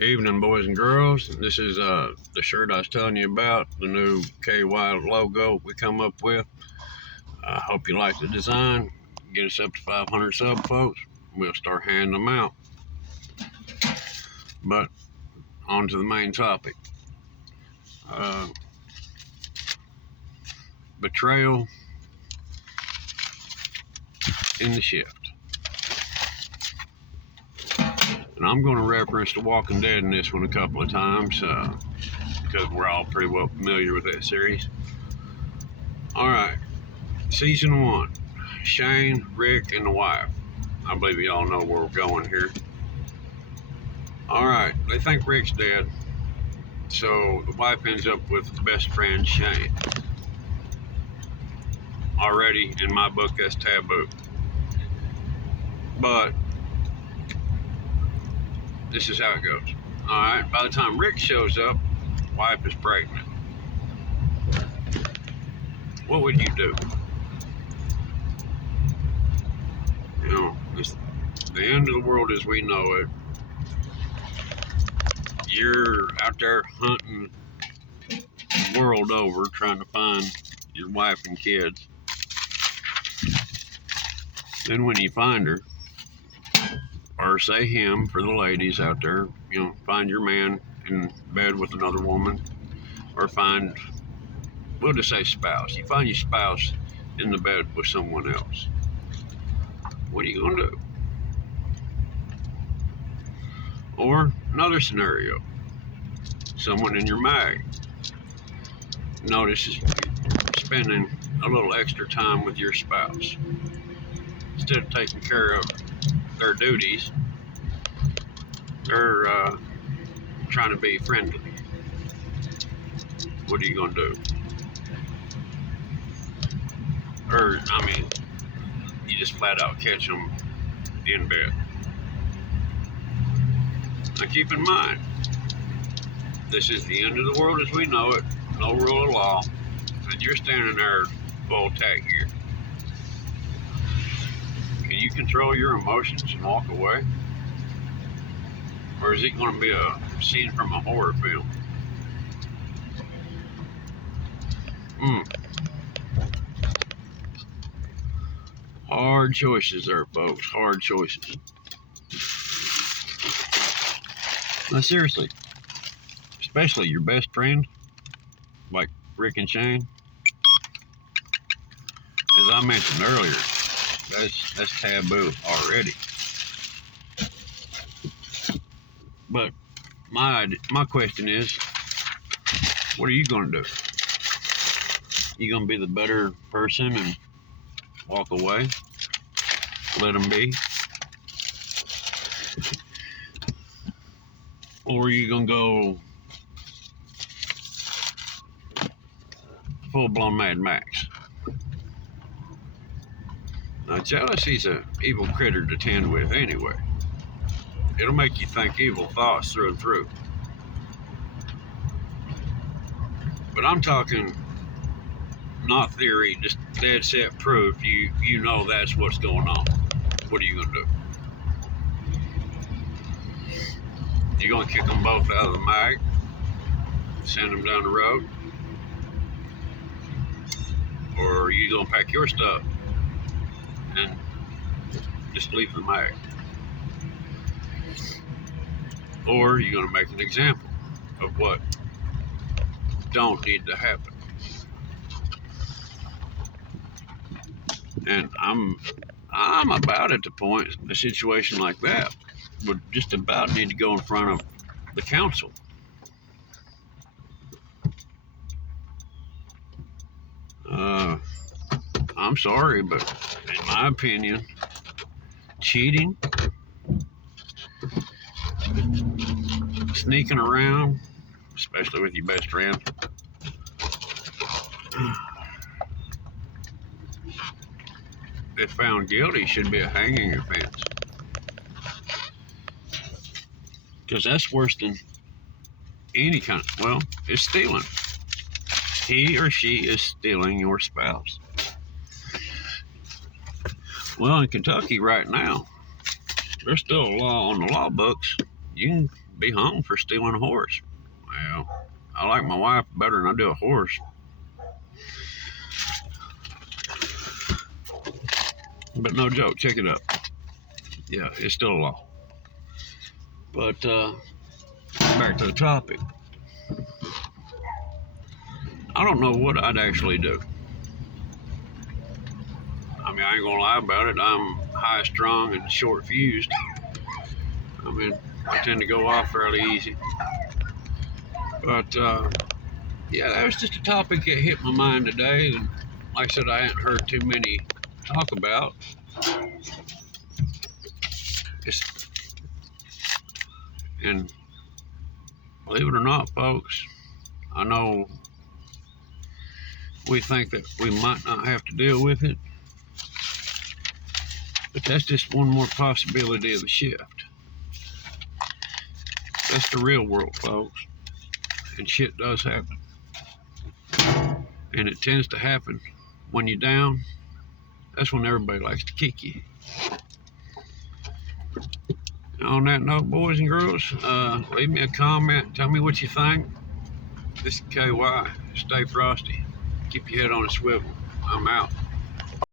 Evening, boys and girls. This is the shirt I was telling you about, the new KY logo we come up with. I hope you like the design. Get us up to 500 sub, folks. We'll start handing them out. But on to the main topic. Betrayal in the shift. And I'm going to reference The Walking Dead in this one a couple of times because we're all pretty well familiar with that series. All right, season 1, Shane, Rick, and the wife. I believe you all know where we're going here. All right, they think Rick's dead, so the wife ends up with the best friend, Shane. Already, in my book, that's taboo. But this is how it goes. All right, by the time Rick shows up, wife is pregnant. What would you do? You know, it's the end of the world as we know it. You're out there hunting the world over trying to find your wife and kids. Then when you find her, or say him for the ladies out there, you know, find your man in bed with another woman, or find, we'll just say spouse. You find your spouse in the bed with someone else. What are you going to do? Or another scenario, someone in your mag notices spending a little extra time with your spouse. Instead of taking care of their duties, they're trying to be friendly. What are you going to do? Or, I mean, you just flat out catch them in bed. Now keep in mind, this is the end of the world as we know it, no rule of law, and you're standing there full tack gear. Can you control your emotions and walk away? Or is it going to be a scene from a horror film? Hard choices there, folks. Hard choices. Now, seriously, especially your best friend, like Rick and Shane, as I mentioned earlier, that's taboo already. But my question is, what are you going to do? You going to be the better person and walk away? Let them be? Or are you going to go full-blown Mad Max? Now, jealousy's an evil critter to tend with anyway. It'll make you think evil thoughts through and through. But I'm talking not theory, just dead set proof. You know that's what's going on. What are you going to do? You going to kick them both out of the mag? Send them down the road? Or are you going to pack your stuff and just leave the mag? Or are you going to make an example of what don't need to happen? And I'm about at the point, a situation like that would just about need to go in front of the council. I'm sorry, but in my opinion, cheating, sneaking around, especially with your best friend, if found guilty, should be a hanging offense. Because that's worse than any kind of, well, it's stealing. He or she is stealing your spouse. Well, in Kentucky right now, there's still a law on the law books. You can be hung for stealing a horse. Well, I like my wife better than I do a horse. But no joke, check it up. Yeah, it's still a law. But back to the topic. I don't know what I'd actually do. I mean, I ain't gonna lie about it. I'm high strung and short fused. I mean, I tend to go off fairly easy. But yeah, that was just a topic that hit my mind today. And like I said, I hadn't heard too many talk about. And believe it or not, folks, I know we think that we might not have to deal with it, but that's just one more possibility of the shift. That's the real world, folks, and shit does happen. And it tends to happen when you're down. That's when everybody likes to kick you. On that note, boys and girls, leave me a comment. Tell me what you think. This is KY. Stay frosty. Keep your head on a swivel. I'm out.